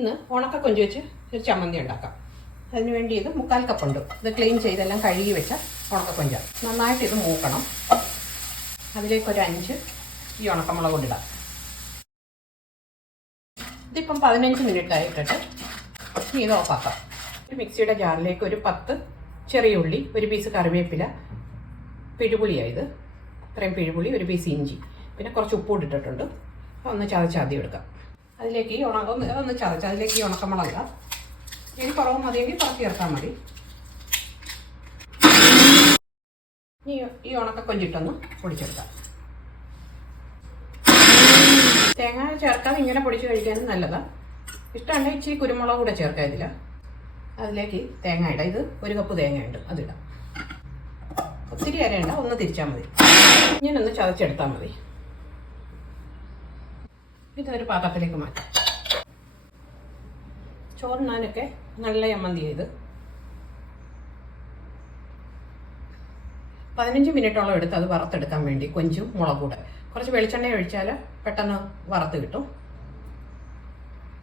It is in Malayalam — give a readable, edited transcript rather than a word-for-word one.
ഇന്ന് ഉണക്കക്കൊഞ്ച് വെച്ച് ഒരു ചമ്മന്തി ഉണ്ടാക്കാം. അതിന് വേണ്ടി ഇത് 3/4 കപ്പുണ്ട്. ഇത് ക്ലീൻ ചെയ്തെല്ലാം കഴുകി വെച്ച ഉണക്കക്കൊഞ്ച. നന്നായിട്ട് ഇത് മൂക്കണം. അതിലേക്കൊരു 5 ഈ ഉണക്കമുളക് കൊണ്ടിടാം. ഇതിപ്പം 15 മിനിറ്റ് ആയിട്ടിട്ട് ഇനി ഇത് ഓഫാക്കാം. മിക്സിയുടെ ജാറിലേക്ക് ഒരു 10 ചെറിയ ഉള്ളി, ഒരു പീസ് കറിവേപ്പില, പിഴുപുളിയായത് ഇത്രയും പിഴുപുളി, ഒരു പീസ് ഇഞ്ചി, പിന്നെ കുറച്ച് ഉപ്പൂടി ഇട്ടിട്ടുണ്ട്. ഒന്ന് ചതച്ചാദ്യം എടുക്കാം. അതിലേക്ക് ഈ ഒന്ന് ചതച്ച് അതിലേക്ക് ഈ ഉണക്കമുളക് ഇടാം. ഇനി കുറവ് മതിയെങ്കിൽ കുറച്ച് ചേർത്താൽ മതി. ഇനി ഈ ഉണക്കക്കൊഞ്ചിട്ടൊന്ന് പൊടിച്ചെടുക്കാം. തേങ്ങ ചേർക്കാതെ ഇങ്ങനെ പൊടിച്ച് കഴിക്കാനും നല്ലതാണ്. ഇഷ്ടമുണ്ടെങ്കിൽ ഇച്ചിരി കുരുമുളക് കൂടെ ചേർക്കാം ഇതിൽ. അതിലേക്ക് തേങ്ങ ഇടാം. ഇത് 1 കപ്പ് തേങ്ങയുണ്ട്, അതിടാം. ഒത്തിരി അരയണ്ട, ഒന്ന് തിരിച്ചാൽ മതി. ഇങ്ങനൊന്ന് ചതച്ചെടുത്താൽ മതി. ഇതൊരു പാത്രത്തിലേക്ക് മാറ്റാം. ചോറിനാനൊക്കെ നല്ല ചമ്മന്തി ചെയ്ത് 15 മിനിറ്റോളം എടുത്ത് അത് വറുത്തെടുക്കാൻ വേണ്ടി കൊഞ്ചും മുളകും കൂടെ കുറച്ച് വെളിച്ചെണ്ണ ഒഴിച്ചാൽ പെട്ടെന്ന് വറുത്ത് കിട്ടും.